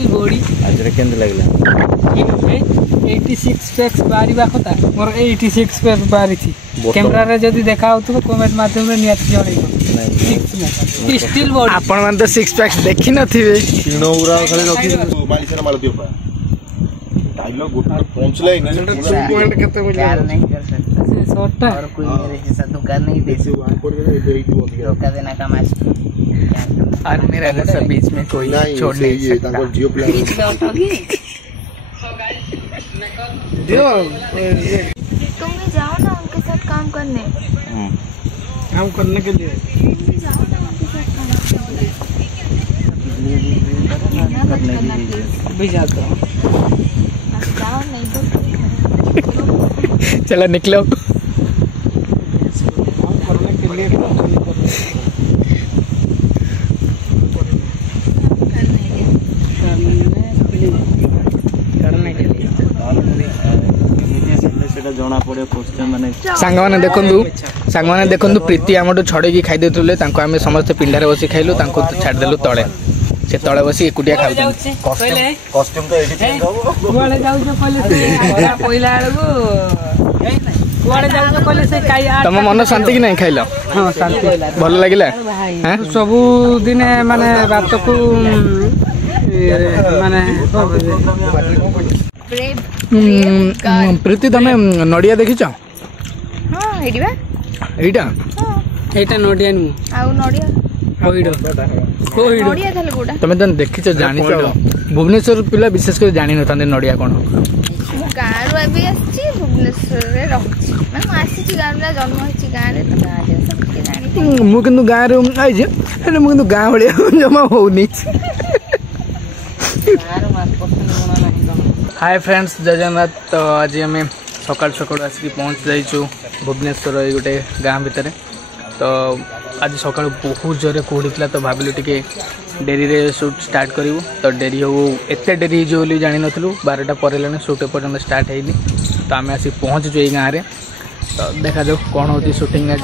Steel body आज केंद्र लगला 86 पैक्स बारी बाखता मोर 86 पैक्स बारी थी कैमरा रे जदी देखा होतो कमेंट माध्यम रे नियत जणैबो स्टील बॉडी आपण मन तो 6 पैक्स देखि नथिबे तीनो उरा खाली रखि मालिसरा मार दियो पा dialogue good punch line point केते बोलिया यार नहीं कर सकता शॉर्ट और कोई मेरे जैसा दुकान नहीं दे धोखा देना का मैच और मेरा सब बीच में कोई छोड़ नहीं सकता जियो प्लान तुम भी जाओ ना उनके साथ काम करने के लिए जाओ ना उनके साथ काम करने अभी जाता हूँ जाओ नहीं तो चलो निकलो करने के लिए सांग मैंने देखु प्रीति आम छड़े खाई देते आम समस्ते पिंडारे बस खाइलु छाड़देलु तले से तले बस एकुटिया खाऊ तुम मन शांति कि नहीं खाइल भल लगे सब दिन माने रात को माने प्रीति तमें नड़िया देखिच हां हेडिबा एटा नड़िया नु आउ नड़िया नड़िया थाले कोडा तमें तो देखिच जानि भुवनेश्वर पिला विशेष कर जानि न थांदे नड़िया कोन गारू अभी आछि भुवनेश्वर रे रहछि मैं आछि गारू ला जन्म होछि गाँ रे तो गाँ रे सब के जानि मु किंतु गाँ रे आइ जे हेले मु किंतु गाँ भलिया जमा होउनी हाय फ्रेंड्स जय जगन्नाथ। तो आज आम सकाल सकाल आसिक पहुँच जाइचु भुवनेश्वर गोटे गाँ भितर। तो आज सकाल बहुत जोरे कुहुड़ी तो भाविलु टिके डेरी रे शूट स्टार्ट करूँ तो डेरी हो एते डेरी हो जानी नथलु 12टा पर शूट एपर्तन स्टार्ट होनी। तो आम आसिक पहुँचुँ ये गाँव में। तो देखा जाऊ कौन होती शूटिंग आज।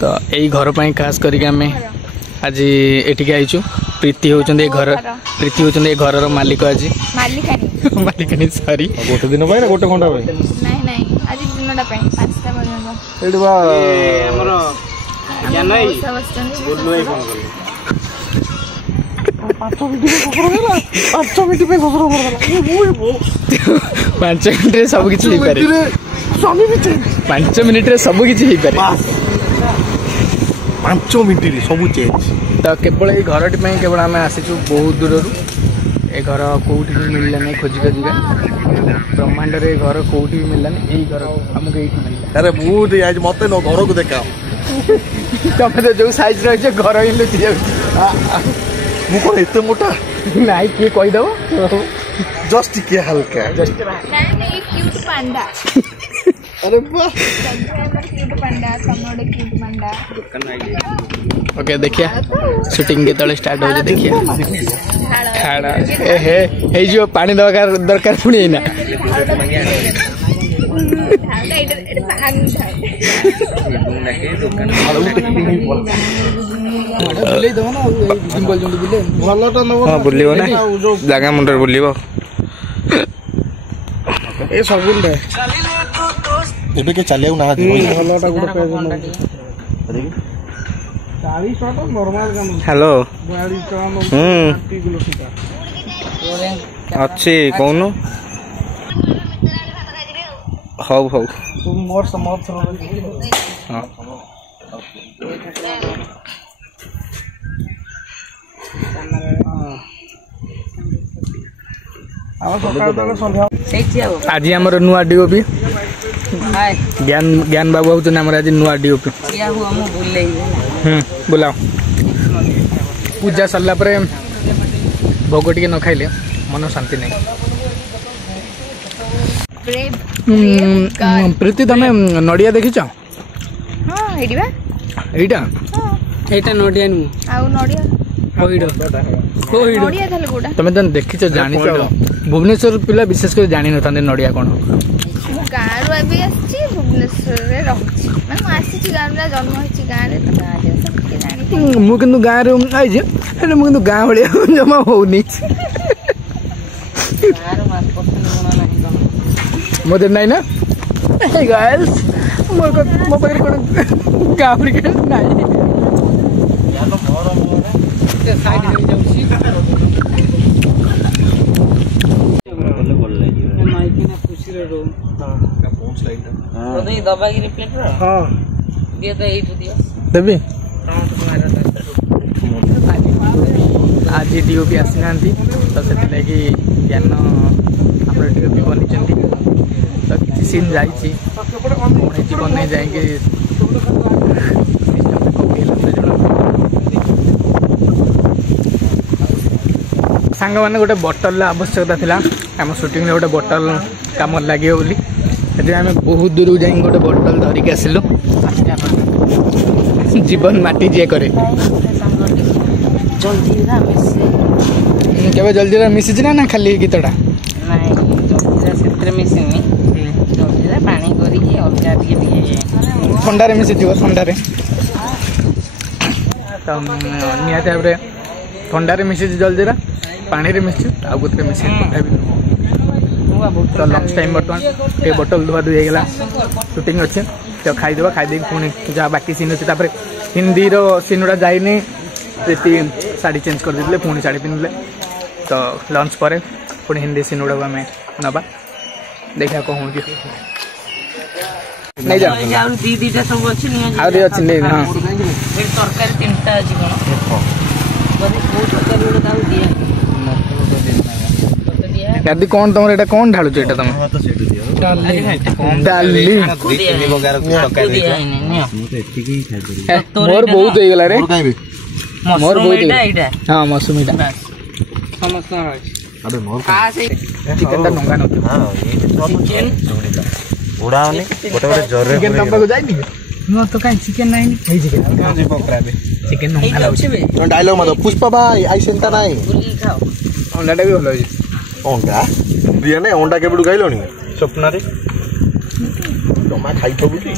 तो यही घर पर खास करके आम आज एटिके आइचु। प्रीति होचंदे घर प्रीति होचंदे घरर मालिक आज मालिकानी सॉरी गोटे दिन पाई ना गोटे घंटा पाई नहीं नहीं आज दिनटा पाई 5टा पर्यंत एडी बा हमर ज्ञान नहीं बोलनु ए फोन कर 5 मिनिट पे ससुर करला 5 मिनिट रे सब किछ हे पारे स्वामी भीतर 5 मिनिट रे सब किछ हे पारे 5 मिनिट रे सब चेंज। तो केवल ये घर केवल आम आसीचु बहुत दूर ए घर कौटी भी मिलला नहीं खोजी खोजिका ब्रह्मांड रे घर कौटी भी मिलला नहीं यही घर हमको ये मिलला। अरे बहुत आज मत न घर को देखा तुम तो जो साइज रही घर ही लुचि जाऊ मु कौन एते मोटा नाई किए कहीदेव जस्ट टिके हल्का जस्ट नहीं क्यूट पांडा अरे वाह क्यूट पांडा समोडे क्यूट पांडा ओके देखिए शूटिंग के तले स्टार्ट हो देखिए खाड़ा ए हे जो पानी दरकार पुणी ना बुलियो ना जगह मुंडर बुलियो ए सगुन रे एबे के चलेउ ना भलटा गुड पे हेलो अच्छी कौन हौ हौ मोर समोर हाँ आज आमर नुआ डीओपी ज्ञान बाबू होचन आमर आज नुआ डीओपी बुलाओ पूजा सरला परे भोग टिके न खाइले मन शांति नहीं। प्रीति तमें नड़िया देखिच हां हेडिबा एटा नड़िया नु आउ नड़िया नड़िया थाले कोडा तमें तो देखिच जानिच भुवनेश्वर पिला विशेष कर जानि न थांदे नड़िया कोन गारू अभी आछि ଭୁବନେଶ୍ୱରରେ ରହୁଛି ମାନେ ମୁଁ ଆସିଛି ଗାଁରେ ଜନ୍ମ ହେଇଛି ଗାଁରେ ତ ଗାଁ ଜିନିଷ ଟିକେ ଜାଣିଛି ମୁଁ କିନ୍ତୁ ଗାଁରେ ଆଇଛି ହେଲେ ମୁଁ କିନ୍ତୁ ଗାଁ ଭଳିଆ ଜମା ହଉନି ମୋ ଦେହ ନାହିଁ ନା ଗାର୍ଲସ ମୋ ପାଖରେ କ'ଣ ଗାଁ ଭଳିଆ ନାହିଁ देवी आज डीओपी आसी ना तो से ज्ञान आप बनी तो किसी सीन जाइए बन जाए सांग मैंने गोटे बटल आवश्यकता थी आम सुटिंग गोटे बटल कम लगे बोली आम बहुत दूर जाए गोटे बटल धरिक आसिलु जीवन माटी जे करे केवे जल्दीरा मिसिज ना ना खाली गीतटा ठंडा रे मिसिज ठंडा रे तो निहाती भाव ठंडा रे मिसिज जल्दीरा पानी रे मिसिज आ गोटे मिसिज तो लंच टाइम बर्तमान ये बोतल धुआ धुई होगा सुटिंग अच्छे तो खाईदेवा खाईदे पुणी जहाँ बाकी सीन अच्छे हिंदी सीन गुड़ा जाइनी साड़ी चेंज कर देते पुणी साड़ी पिंधले तो लंच पर पुणी हिंदी सीन गुड़ा आम नवा देखा कौन हो नहीं जा यादी कौन तुम एटा कौन ढालुछ एटा तुम डाली मोर बहुत हो गला रे मोर बहुत हां मौसमीटा समस्त अबे मोर चिकन ता नंगा न हां चिकन उड़ावनी गोटे गोटे जरे चिकन तब को जाइनी मो तो काई चिकन नाही नी चिकन जे पकराबे चिकन नंगा लाउछ तो डायलॉग मत पुष्पा भाई आई सेंटा नाही बुली खाओ अंडाटा भी भलो होई अंडा दिया ने अंडा केबडू खाइलोनी स्वप्न रे टमा खाइ तो बुली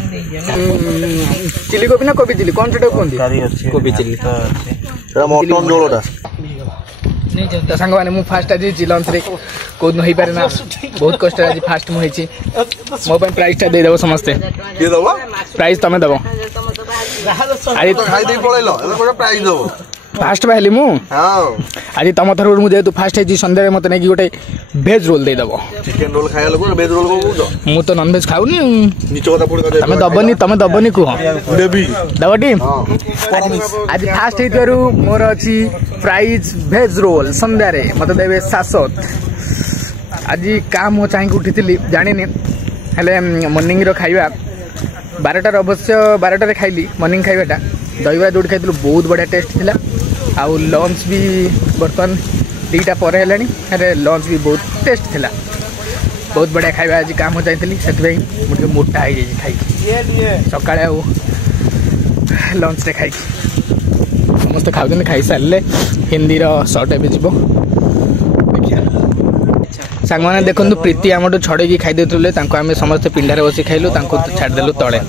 चिली कोबी ना कोबी चिली कौन सेटा कोंदी कोबी चिली तो सेटा मटन जोलोटा तो सांग माने मु फास्ट आज लंच रे को न होई पारे ना बहुत कष्ट आज फास्ट मु हेची मो पे प्राइस ता दे देबो समस्त के देबो प्राइस तमे देबो आज खाइ दे पळैलो एला को प्राइस देबो फास्ट बाहली मु हां आज तम थर मु जे तू फास्ट हेची संध्या मते नै कि गोटे वेज रोल दे देबो चिकन रोल खाया लोग वेज रोल को मु तो नॉन वेज खाउनी नीचो कथा पुड तमे दबनी को देबी दबटी आज फास्ट हेतरु मोर अछि फ्राइज वेज रोल संध्या रे मते देबे 700 आज काम हो चाहि उठितली जानिनी हेले मॉर्निंग रो खाइबा 12टा अवश्य 12टा रे खाइली मॉर्निंग खाइबाटा दहीबरा जोड़ खाइलु बहुत बढ़िया टेस्ट थिला आउ लंच भी बर्तमान 2टा पर हेलानी अरे लंच भी बहुत टेस्ट थिला बहुत बढ़िया खाइबा आज काम हो जाइतली सेतबे मुटे मोटा हो जाई खाइ सकाळे आउ लंच रे खाइ समस्त खाउदन खाइ सारले हिंदी रो शॉर्ट एबे जिवो देखिया सांग माने देखंतु प्रीति हमटो छडे की खाइ देतुले तांको आमे समस्त पिंडारे बसी खाइलु तांको छाड़ देलु तळे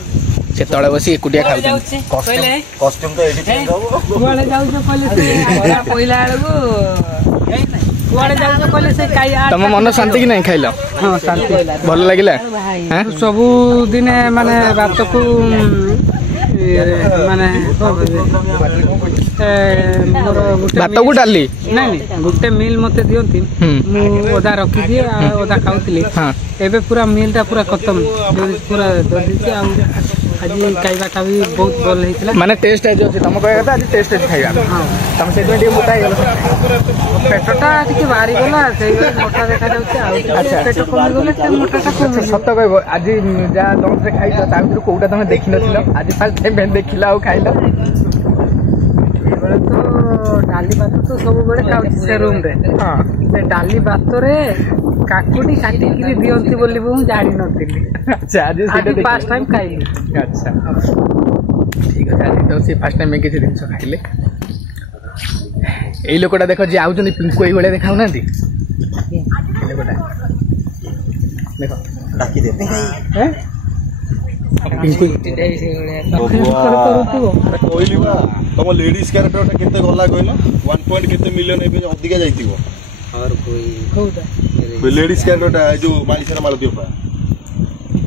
से तळे बसी एकुटिया खाउछन कॉस्ट्यूम तो एडी चेंज हो कुआले जाउ तो पहिले पहिला आलगु कुआले जाउ तो पहिले से काई आ तम मन शांति कि नहीं खाइलो हां शांति भलो लागिला हैं सब दिन माने रात को माने भात को डाली नहीं गोटे मिल मते दियंती मु ओदा रखी दिए ओदा खाउतली हां एबे पूरा मिलटा पूरा खत्म पूरा ददिति आ आज खाइबाटा भी बहुत भल हेतला माने टेस्ट आज अछि तम कहया था आज टेस्ट अछि खाइबा हां तम से डी मोटा गेल पेटटा टिके बारी गला से मोटा देखा जाउछ अच्छा पेट कमी गले ते मोटाटा कम सत्य कहबो आज जा दम से खाइ ता भीतर कोउटा तमे देखि नथिलो आज फर्स्ट टाइम देखिला आ खाइलो एबे तो डाली भात तो सब बड़े खाउछ से रूम रे हां से डाली भात रे काकुटी काटी कि दियंती बोली मु जानि नथिली अच्छा आज सेटा फर्स्ट टाइम खाइली अच्छा ठीक है आज तो से फर्स्ट टाइम में किसी दिन खाइले एई लोकटा देखो जे आउचनी पिंको एई बळे देखाउ नांती लोकटा देखो डाकी दे हैं कहली बा तुम लेडीज क्यारेक्टर केते गला कहल 1 पॉइंट केते मिलियन एबे अधिका जाइतिबो और कोई लेडीज क्यारेक्टर जो मालिसर माल दियो पा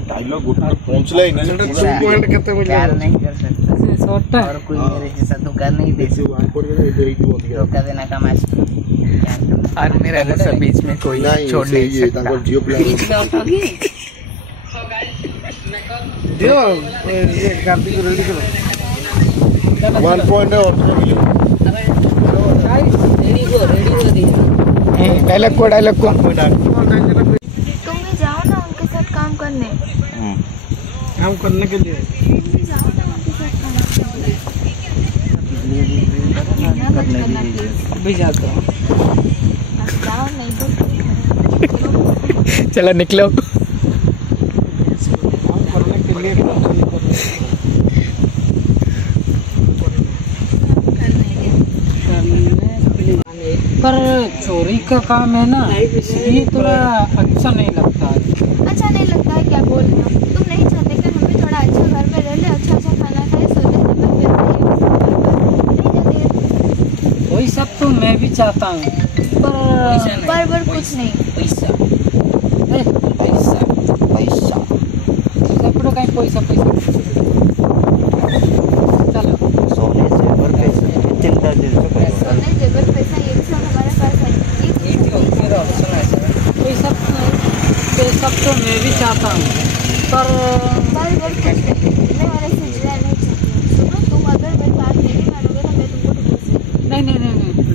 dialogue good punch line 2 point केते प्यार मिलियन नहीं कर सकता शॉर्ट और कोई मेरे जैसा धोखा नहीं दे ऐसे 1 पॉइंट के एबे इति अधिका धोखा देना का मास्टर क्या करना और मेरा जैसा बीच में कोई छोड़ नहीं नहीं ये सकता। ताको जियो प्लान दियो ये कार्तिक रेडी करो 1 पॉइंट और मिलियन डायलॉग को तुम भी जाओ ना उनके साथ काम करने काम करने के लिए तुम भी जाओ ना उनके साथ काम करने अभी जाता हूँ जाओ नहीं तो चलो निकलो। काम करने के लिए पर चोरी का काम है ना इसलिए थोड़ा अच्छा नहीं लगता है। अच्छा नहीं लगता है क्या बोल रहे हो तुम नहीं चाहते कि हम भी थोड़ा अच्छा घर में रह ले अच्छा अच्छा खाना खाए सोचे वही सब तो मैं भी चाहता हूँ पर कुछ नहीं पैसा सबको कहीं पैसा चलो सोने से और पैसे चिंता सोने जेवर पैसा ये भी सब हमारे पास है वही सब तो मैं भी चाहता हूँ पर कुछ नहीं मैं वाले से जुड़ा नहीं चाहती सुनो तुम अगर मेरी बात नहीं मानोगे तो मैं तुमको डिवोर्स नहीं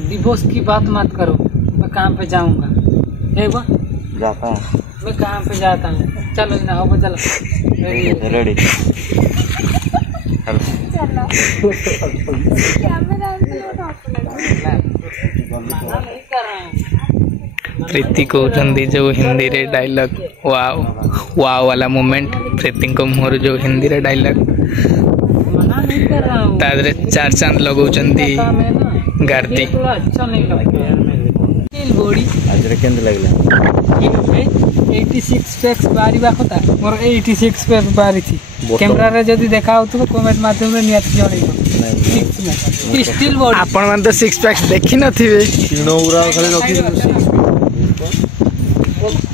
डिवोर्स की बात मत करो मैं काम पे जाऊँगा एक बार जाता हूँ मैं काम पे जाता हूँ चलो ना हो चलो रेडी चलो कैमरा मना नहीं कर रहा हूँ प्रीति कहते जो हिंदी रे डायलॉग वाओ वाओ वाला मोमेंट प्रीति को मोर जो हिंदी रे डायलॉग मना नहीं कर रहा हूँ तादरे चार चांद लगौचंदी काम है ना गार्दी ये थोड़ा अच्छा नहीं लगता यार मेरे को बॉडी आज रे केंद्र लगला 86 पैक्स बारी बाखता मोर 86 पैक बारी थी कैमरा रे जदी देखा होतो कमेंट माध्यम रे नियत जणै स्टिल बॉडी आपण मन तो 6 पैक्स देखि नथिबे तीन उरा खाली रखी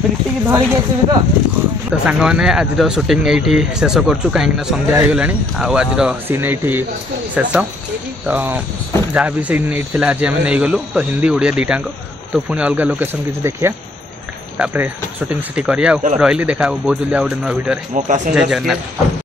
प्रीति की धरी के तो सांग मैंने आज शूटिंग ये शेष करूँ कहीं संध्या हो गलानी आज सीन ये शेष तो जहाँ भी सीन नहीं थी आज आम नहीं गलु तो हिंदी ओडिया दीटाक तो पुणी अलग लोकेशन किसी देखिया तापर शूटिंग सीटी करिया रही देखा बहुत जल्दी आ गोटे नुआ भिडियो जय जगन्नाथ।